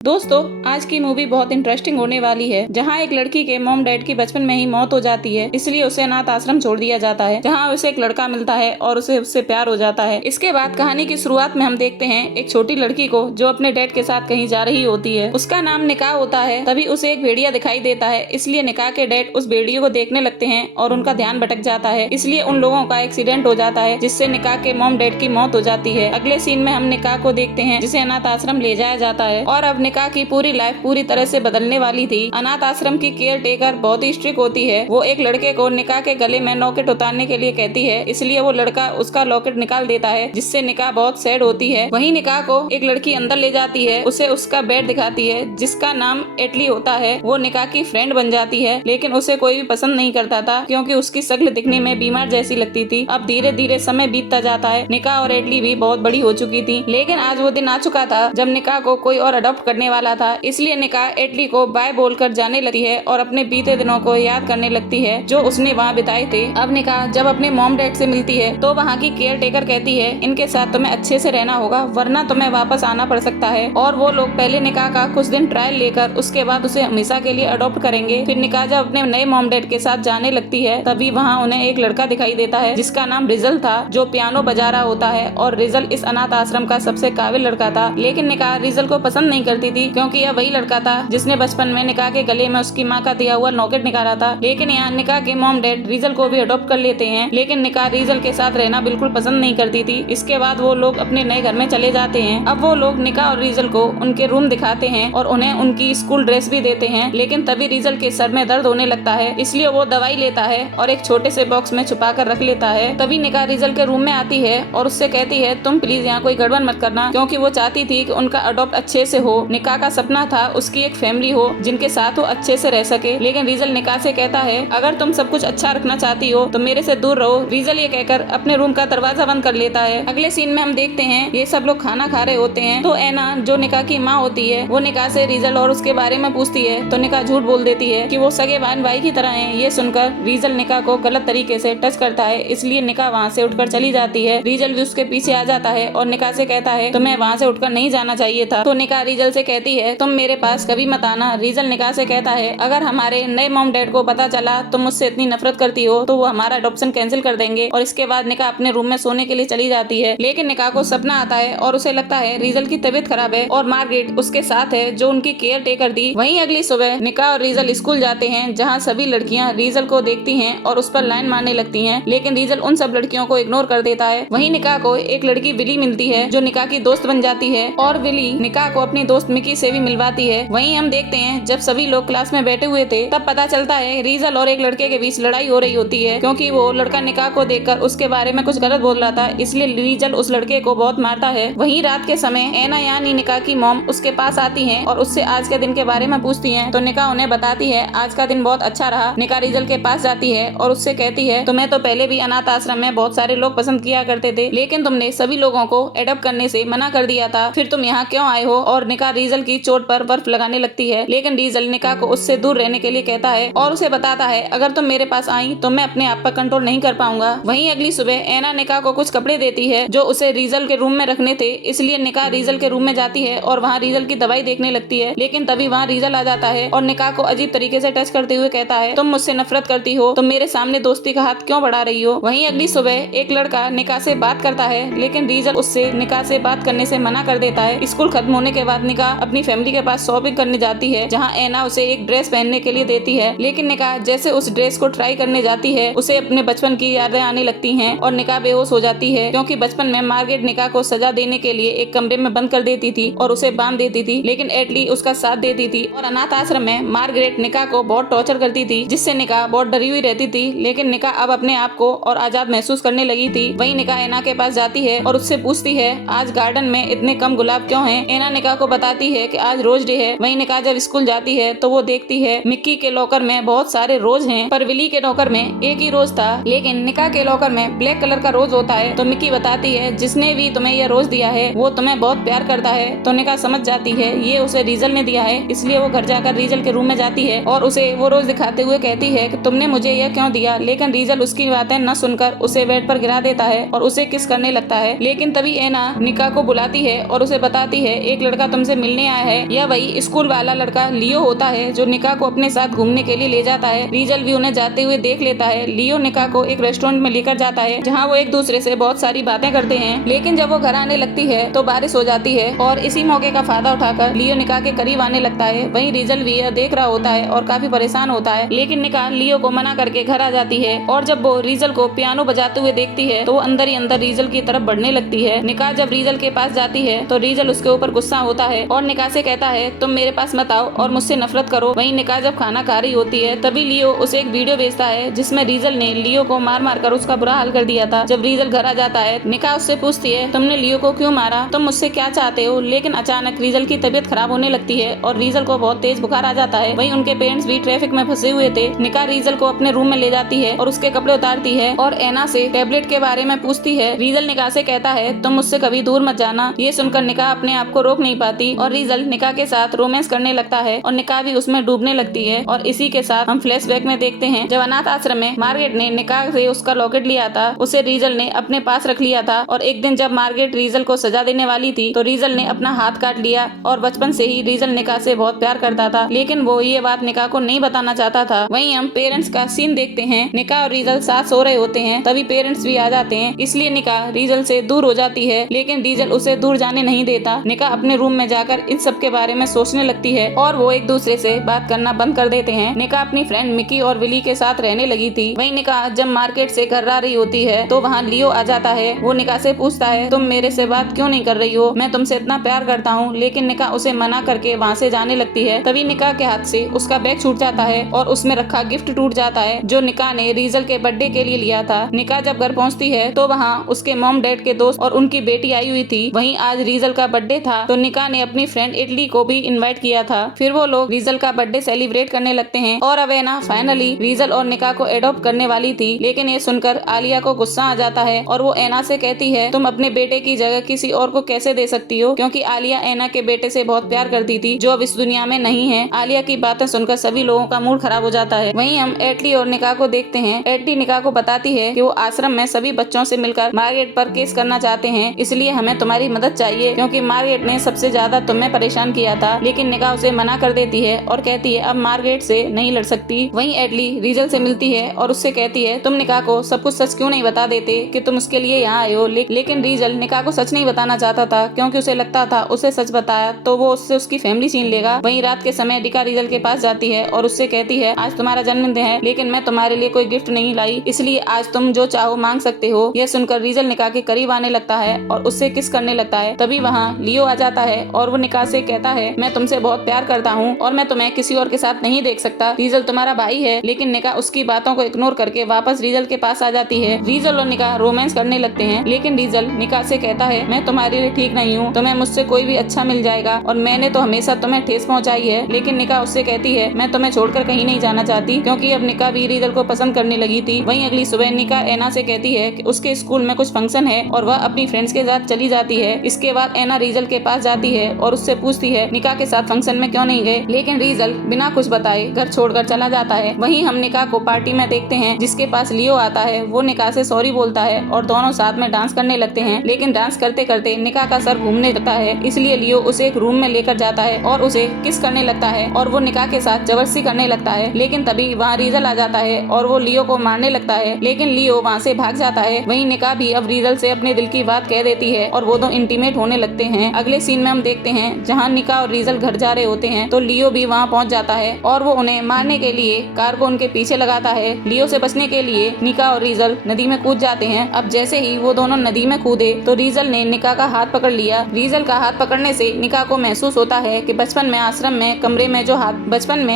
दोस्तों, आज की मूवी बहुत इंटरेस्टिंग होने वाली है, जहां एक लड़की के मॉम डैड की बचपन में ही मौत हो जाती है, इसलिए उसे अनाथ आश्रम छोड़ दिया जाता है, जहां उसे एक लड़का मिलता है और उसे उससे प्यार हो जाता है। इसके बाद कहानी की शुरुआत में हम देखते हैं एक छोटी लड़की को जो अपने डैड के साथ कहीं जा रही होती है। उसका नाम निकाह होता है। तभी उसे एक भेड़िया दिखाई देता है, इसलिए निकाह के डैड उस भेड़िए को देखने लगते हैं और उनका ध्यान भटक जाता है, इसलिए उन लोगों का एक्सीडेंट हो जाता है, जिससे निकाह के मॉम डैड की मौत हो जाती है। अगले सीन में हम निकाह को देखते हैं, जिसे अनाथ आश्रम ले जाया जाता है और अब निकाह की पूरी लाइफ पूरी तरह से बदलने वाली थी। अनाथ आश्रम की केयर टेकर बहुत ही स्ट्रिक्ट होती है। वो एक लड़के को निकाह के गले में लॉकेट उतारने के लिए कहती है, इसलिए वो लड़का उसका लॉकेट निकाल देता है, जिससे निकाह बहुत सैड होती है। वहीं निकाह को एक लड़की अंदर ले जाती है, उसे उसका बेड दिखाती है, जिसका नाम एटली होता है। वो निकाह की फ्रेंड बन जाती है, लेकिन उसे कोई भी पसंद नहीं करता था, क्योंकि उसकी शक्ल दिखने में बीमार जैसी लगती थी। अब धीरे धीरे समय बीतता जाता है। निकाह और एटली भी बहुत बड़ी हो चुकी थी, लेकिन आज वो दिन आ चुका था जब निकाह को कोई और अडॉप्ट करने वाला था। इसलिए निकाह एटली को बाय बोलकर जाने लगती है और अपने बीते दिनों को याद करने लगती है जो उसने वहाँ बिताए थे। अब निकाह जब अपने मॉम डैड से मिलती है तो वहाँ की केयर टेकर कहती है, इनके साथ तुम्हें अच्छे से रहना होगा, वरना तुम्हें वापस आना पड़ सकता है। और वो लोग पहले निकाह का कुछ दिन ट्रायल लेकर उसके बाद उसे हमेशा के लिए अडॉप्ट करेंगे। फिर निकाह जब अपने नए मॉम डैड के साथ जाने लगती है, तभी वहाँ उन्हें एक लड़का दिखाई देता है, जिसका नाम रिजल था, जो पियानो बजा रहा होता है। और रिजल इस अनाथ आश्रम का सबसे काबिल लड़का था, लेकिन निकाह रिजल को पसंद नहीं करती थी, क्योंकि यह वही लड़का था जिसने बचपन में निकाह के गले में उसकी माँ का दिया हुआ लॉकेट निकाला था। लेकिन यहाँ निकाह के मॉम डैड रिजल को भी अडॉप्ट कर लेते हैं, लेकिन निकाह रिजल के साथ रहना बिल्कुल पसंद नहीं करती थी। इसके बाद वो लोग अपने नए घर में चले जाते हैं। अब वो लोग निकाह और रिजल को उनके रूम दिखाते हैं और उन्हें उनकी स्कूल ड्रेस भी देते हैं, लेकिन तभी रिजल के सर में दर्द होने लगता है, इसलिए वो दवाई लेता है और एक छोटे से बॉक्स में छुपा कर रख लेता है। तभी निकाह रिजल के रूम में आती है और उससे कहती है, तुम प्लीज यहाँ कोई गड़बड़ मत करना, क्योंकि वो चाहती थी कि उनका अडॉप्ट अच्छे से हो। निकाह का सपना था उसकी एक फैमिली हो जिनके साथ वो अच्छे से रह सके। लेकिन रिजल निकाह से कहता है, अगर तुम सब कुछ अच्छा रखना चाहती हो तो मेरे से दूर रहो। रिजल ये कहकर अपने रूम का दरवाजा बंद कर लेता है। अगले सीन में हम देखते हैं ये सब लोग खाना खा रहे होते हैं, तो ऐना जो निकाह की माँ होती है, वो निकाह से रिजल और उसके बारे में पूछती है, तो निकाह झूठ बोल देती है कि वो सगे बहन भाई की तरह है। ये सुनकर रिजल निकाह को गलत तरीके से टच करता है, इसलिए निकाह वहाँ से उठकर चली जाती है। रिजल भी उसके पीछे आ जाता है और निकाह से कहता है, तुम्हें वहाँ से उठकर नहीं जाना चाहिए था। तो निकाह रिजल से कहती है, तुम मेरे पास कभी मत आना। रिजल निकाह से कहता है, अगर हमारे नए मॉम डैड को पता चला तुम मुझसे इतनी नफरत करती हो तो वो हमारा अडॉप्शन कैंसिल कर देंगे। और इसके बाद निकाह अपने रूम में सोने के लिए चली जाती है। लेकिन निकाह को सपना आता है और उसे लगता है रिजल की तबीयत खराब है और मार्गरेट उसके साथ है, जो उनकी केयर टेकर थी। वहीं अगली सुबह निकाह और रिजल स्कूल जाते हैं, जहाँ सभी लड़कियां रिजल को देखती हैं और उस पर लाइन मारने लगती हैं, लेकिन रिजल उन सब लड़कियों को इग्नोर कर देता है। वहीं निकाह को एक लड़की विली मिलती है, जो निकाह की दोस्त बन जाती है और विली निकाह को अपनी दोस्त मिकी से भी मिलवाती है। वहीं हम देखते हैं जब सभी लोग क्लास में बैठे हुए थे, तब पता चलता है रिजल और एक लड़के के बीच लड़ाई हो रही होती है, क्योंकि वो लड़का निकाह को देखकर उसके बारे में कुछ गलत बोल रहा था, इसलिए रिजल उस लड़के को बहुत मारता है। वहीं रात के समय ऐना यानी निकाह की मॉम उसके पास आती है और उससे आज के दिन के बारे में पूछती है, तो निकाह उन्हें बताती है आज का दिन बहुत अच्छा रहा। निकाह रिजल के पास जाती है और उससे कहती है, तुम्हें तो पहले भी अनाथ आश्रम में बहुत सारे लोग पसंद किया करते थे, लेकिन तुमने सभी लोगों को एडॉप्ट करने से मना कर दिया था, फिर तुम यहाँ क्यों आए हो। और निकाह रिजल की चोट पर बर्फ लगाने लगती है, लेकिन रिजल निकाह को उससे दूर रहने के लिए कहता है और उसे बताता है, अगर तुम मेरे पास आई तो मैं अपने आप पर कंट्रोल नहीं कर पाऊंगा। वहीं अगली सुबह ऐना निकाह को कुछ कपड़े देती है जो उसे रिजल के रूम में रखने थे, इसलिए निकाह रिजल के रूम में जाती है और वहाँ रिजल की दवाई देखने लगती है। लेकिन तभी वहाँ रिजल आ जाता है और निकाह को अजीब तरीके से टच करते हुए कहता है, तुम मुझसे नफरत करती हो, तुम मेरे सामने दोस्ती का हाथ क्यों बढ़ा रही हो। वहीं अगली सुबह एक लड़का निकाह से बात करता है, लेकिन रिजल उससे निकाह से बात करने से मना कर देता है। स्कूल खत्म होने के बाद निकाह अपनी फैमिली के पास शॉपिंग करने जाती है, जहाँ ऐना उसे एक ड्रेस पहनने के लिए देती है, लेकिन निकाह जैसे उस ड्रेस को ट्राई करने जाती है, उसे अपने बचपन की यादें आने लगती हैं और निकाह बेहोश हो जाती है, क्योंकि बचपन में मार्गरेट निकाह को सजा देने के लिए एक कमरे में बंद कर देती थी और उसे बांध देती थी, लेकिन एटली उसका साथ देती थी। और अनाथ आश्रम में मार्गरेट निकाह को बहुत टॉर्चर करती थी, जिससे निकाह बहुत डरी हुई रहती थी, लेकिन निकाह अब अपने आप को और आजाद महसूस करने लगी थी। वही निकाह ऐना के पास जाती है और उससे पूछती है, आज गार्डन में इतने कम गुलाब क्यों हैं। ऐना निकाह को बताती है कि आज रोज डे है। वही निकाह जब स्कूल जाती है तो वो देखती है मिक्की के लॉकर में बहुत सारे रोज हैं, पर विली के लॉकर में एक ही रोज था, लेकिन निकाह के लॉकर में ब्लैक कलर का रोज होता है। तो मिक्की बताती है, जिसने भी तुम्हें यह रोज दिया है वो तुम्हें बहुत प्यार करता है। तो निकाह समझ जाती है ये उसे रिजल ने दिया है, इसलिए वो घर जाकर रिजल के रूम में जाती है और उसे वो रोज दिखाते हुए कहती है कि तुमने मुझे यह क्यों दिया। लेकिन रिजल उसकी बातें न सुनकर उसे बेड पर गिरा देता है और उसे किस करने लगता है। लेकिन तभी ऐना निकाह को बुलाती है और उसे बताती है, एक लड़का तुमसे मिलने आया है यह वही स्कूल वाला लड़का लियो होता है जो निका को अपने साथ घूमने के लिए ले जाता है। रीजल भी उन्हें जाते हुए देख लेता है। लियो निका को एक रेस्टोरेंट में लेकर जाता है जहाँ वो एक दूसरे से बहुत सारी बातें करते हैं, लेकिन जब वो घर आने लगती है तो बारिश हो जाती है और इसी मौके का फायदा उठाकर लियो निका के करीब आने लगता है। वहीं रीजल भी यह देख रहा होता है और काफी परेशान होता है, लेकिन निका लियो को मना करके घर आ जाती है और जब वो रीजल को पियानो बजाते हुए देखती है तो वो अंदर ही अंदर रीजल की तरफ बढ़ने लगती है। निका जब रीजल के पास जाती है तो रीजल उसके ऊपर गुस्सा होता है और निका से कहता है तुम मेरे पास मत आओ और मुझसे नफरत करो। वहीं निका जब खाना खा रही होती है तभी लियो उसे एक वीडियो भेजता है जिसमें रीजल ने लियो को मार मार कर उसका बुरा हाल कर दिया था। जब रीजल घर आ जाता है निका उससे पूछती है तुमने लियो को क्यों मारा, तुम मुझसे क्या चाहते हो। लेकिन अचानक रीजल की तबीयत खराब होने लगती है और रीजल को बहुत तेज बुखार आ जाता है। वहीं उनके पेरेंट्स भी ट्रैफिक में फंसे हुए थे। निका रीजल को अपने रूम में ले जाती है और उसके कपड़े उतारती है और एना से टैबलेट के बारे में पूछती है। रीजल निका से कहता है तुम मुझसे कभी दूर मत जाना। ये सुनकर निका अपने आप को रोक नहीं पाती और रीजल निका के साथ रोमांस करने लगता है और निका भी उसमें डूबने लगती है। और इसी के साथ हम फ्लैशबैक में देखते हैं जब अनाथ आश्रम में मार्गरेट ने निका से उसका लॉकेट लिया था उसे रीजल ने अपने पास रख लिया था और एक दिन जब मार्गरेट रीजल को सजा देने वाली थी तो रीजल ने अपना हाथ काट लिया और बचपन से ही रीजल निका से बहुत प्यार करता था, लेकिन वो ये बात निका को नहीं बताना चाहता था। वहीं हम पेरेंट्स का सीन देखते हैं। निका और रीजल साथ सो रहे होते हैं तभी पेरेंट्स भी आ जाते हैं, इसलिए निका रीजल से दूर हो जाती है, लेकिन रीजल उसे दूर जाने नहीं देता। निका अपने रूम में जाकर इन सब के बारे में सोचने लगती है और वो एक दूसरे से बात करना बंद कर देते हैं। निका अपनी फ्रेंड मिकी और विली के साथ रहने लगी थी। वहीं निका जब मार्केट से घर आ रही होती है तो वहाँ लियो आ जाता है। वो निका से पूछता है तुम मेरे से बात क्यों नहीं कर रही हो, मैं तुमसे इतना प्यार करता हूँ। लेकिन निका उसे मना करके वहाँ से जाने लगती है। तभी निका के हाथ से उसका बैग छूट जाता है और उसमें रखा गिफ्ट टूट जाता है जो निका ने रीजल के बर्थडे के लिए लिया था। निका जब घर पहुँचती है तो वहाँ उसके मॉम डैड के दोस्त और उनकी बेटी आई हुई थी। वहीं आज रीजल का बर्थडे था तो निका ने अपनी फ्रेंड इटली को भी इनवाइट किया था। फिर वो लोग रीजल का बर्थडे सेलिब्रेट करने लगते हैं और अब एना फाइनली रीजल और निका को एडॉप्ट करने वाली थी, लेकिन ये सुनकर आलिया को गुस्सा आ जाता है और वो एना से कहती है तुम अपने बेटे की जगह किसी और को कैसे दे सकती हो, क्योंकि आलिया एना के बेटे से बहुत प्यार करती थी जो अब इस दुनिया में नहीं है। आलिया की बातें सुनकर सभी लोगों का मूड खराब हो जाता है। वहीं हम एटली और निका को देखते हैं। एटली निका को बताती है कि वो आश्रम में सभी बच्चों से मिलकर मार्गरेट पर केस करना चाहते हैं, इसलिए हमें तुम्हारी मदद चाहिए क्योंकि मार्गरेट ने सबसे ज्यादा तुम्हें परेशान किया था। लेकिन निका उसे मना कर देती है और कहती है अब मार्गरेट से नहीं लड़ सकती। वहीं एटली रीजल से मिलती है और उससे कहती है तुम निका को सब कुछ सच क्यों नहीं बता देते कि तुम उसके लिए यहाँ आए हो। लेकिन रीजल निका को सच नहीं बताना चाहता था क्योंकि उसे लगता था उसे सच बताया तो वो उससे उसकी फैमिली छीन लेगा। वहीं रात के समय निका रीजल के पास जाती है और उससे कहती है आज तुम्हारा जन्मदिन है लेकिन मैं तुम्हारे लिए कोई गिफ्ट नहीं लाई, इसलिए आज तुम जो चाहो मांग सकते हो। यह सुनकर रीजल निका के करीब आने लगता है और उससे किस करने लगता है। तभी वहाँ लियो आ जाता है और वो निका से कहता है मैं तुमसे बहुत प्यार करता हूँ और मैं तुम्हें किसी और के साथ नहीं देख सकता। रीजल तुम्हारा भाई है। लेकिन निका उसकी बातों को इग्नोर करके वापस रीजल के पास आ जाती है। रीजल और निका रोमांस करने लगते हैं, लेकिन रीजल निका से कहता है मैं तुम्हारे लिए ठीक नहीं हूँ, तुम्हें मुझसे कोई भी अच्छा मिल जाएगा और मैंने तो हमेशा तुम्हें ठेस पहुँचाई है। लेकिन निका उससे कहती है मैं तुम्हें छोड़कर कहीं नहीं जाना चाहती, क्योंकि अब निका भी रीजल को पसंद करने लगी थी। वहीं अगली सुबह निका एना से कहती है कि उसके स्कूल में कुछ फंक्शन है और वह अपनी फ्रेंड्स के साथ चली जाती है। इसके बाद एना रीजल के पास जाती है और उससे पूछती है निका के साथ फंक्शन में क्यों नहीं गए, लेकिन रीजल बिना कुछ बताए घर छोड़कर चला जाता है। वहीं हम निका को पार्टी में देखते हैं जिसके पास लियो आता है। वो निका से सॉरी बोलता है और दोनों साथ में डांस करने लगते हैं, लेकिन डांस करते करते निका का सर घूमने लगता है, इसलिए लियो उसे एक रूम में लेकर जाता है और उसे किस करने लगता है और वो निका के साथ जबरदस्ती करने लगता है। लेकिन तभी वहाँ रीजल आ जाता है और वो लियो को मारने लगता है, लेकिन लियो वहाँ से भाग जाता है। वहीं निका भी अब रीजल से अपने दिल की बात कह देती है और वो दो इंटीमेट होने लगते हैं। अगले सीन में हम देखते हैं जहाँ निका और रीजल घर जा रहे होते हैं तो लियो भी वहाँ पहुँच जाता है और वो उन्हें मारने के लिए कार को उनके पीछे लगाता है। लियो से बचने के लिए निका और रीजल नदी में कूद जाते हैं। अब जैसे ही वो दोनों नदी में कूदे तो रीजल ने निका का हाथ पकड़ लिया। रीजल का हाथ पकड़ने से निका को महसूस होता है कि बचपन में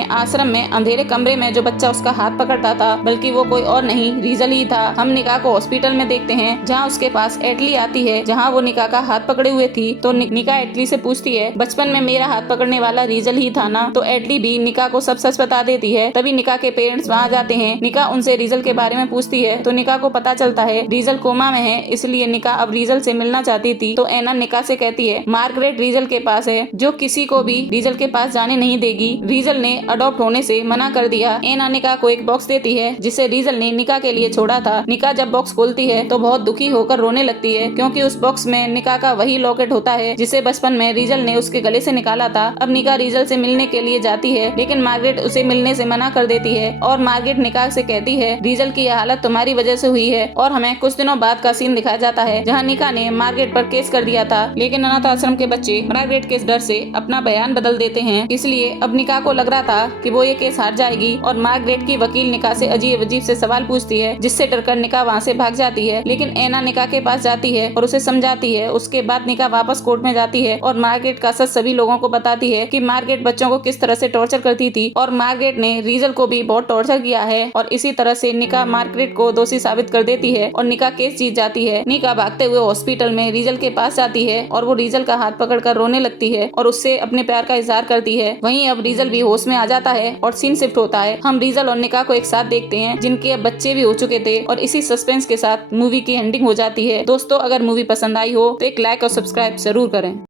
आश्रम में अंधेरे कमरे में जो बच्चा उसका हाथ पकड़ता था बल्कि वो कोई और नहीं रीजल ही था। हम निका को हॉस्पिटल में देखते हैं जहाँ उसके पास एटली आती है जहाँ वो निका का हाथ पकड़े हुए थी। तो निका एटली से पूछती है बचपन में मेरा हाथ पकड़ने वाला रीजल ही था ना। तो एटली भी निका को सब सच बता देती है। तभी निका के पेरेंट्स वहाँ जाते हैं। निका उनसे रीजल के बारे में पूछती है तो निका को पता चलता है रीजल कोमा में है, इसलिए निका अब रीजल से मिलना चाहती थी। तो एना निका से कहती है मार्गरेट रीजल के पास है जो किसी को भी रीजल के पास जाने नहीं देगी। रीजल ने अडॉप्ट होने से मना कर दिया। एना निका को एक बॉक्स देती है जिसे रीजल ने निका के लिए छोड़ा था। निका जब बॉक्स खोलती है तो बहुत दुखी होकर रोने लगती है क्योंकि उस बॉक्स में निका का वही लॉकेट होता है जिसे बचपन में रीजल ने उसके गले से निकाला था। अब निका रीजल से मिलने के लिए जाती है, लेकिन मार्गरेट उसे मिलने से मना कर देती है और मार्गरेट निका से कहती है रीजल की यह हालत तुम्हारी वजह से हुई है। और हमें कुछ दिनों बाद का सीन दिखाया जाता है जहाँ निका ने मार्गरेट पर केस कर दिया था, लेकिन अनाथ आश्रम के बच्चे मार्गरेट के डर से अपना बयान बदल देते हैं। इसलिए अब निका को लग रहा था कि वो ये केस हार जाएगी और मार्गरेट की वकील निका से अजीब अजीब से सवाल पूछती है, जिससे डरकर निका वहाँ से भाग जाती है। लेकिन एना निका के पास जाती है और उसे समझाती है। उसके बाद निका वापस कोर्ट में जाती है और मार्गरेट का सच सभी लोगों को बताती है कि मार्गरेट बच्चों को किस तरह से टॉर्चर करती थी और मार्गरेट ने रीजल को भी बहुत टॉर्चर किया है। और इसी तरह से निका मार्गरेट को दोषी साबित कर देती है और निका केस जीत जाती है। निका भागते हुए हॉस्पिटल में रीजल के पास जाती है और वो रीजल का हाथ पकड़कर रोने लगती है और उससे अपने प्यार का इजहार करती है। वहीं अब रीजल भी होश में आ जाता है और सीन शिफ्ट होता है। हम रीजल और निका को एक साथ देखते हैं, जिनके अब बच्चे भी हो चुके थे, और इसी सस्पेंस के साथ मूवी की एंडिंग हो जाती है। दोस्तों, अगर मूवी पसंद आई हो तो एक लाइक और सब्सक्राइब जरूर करें।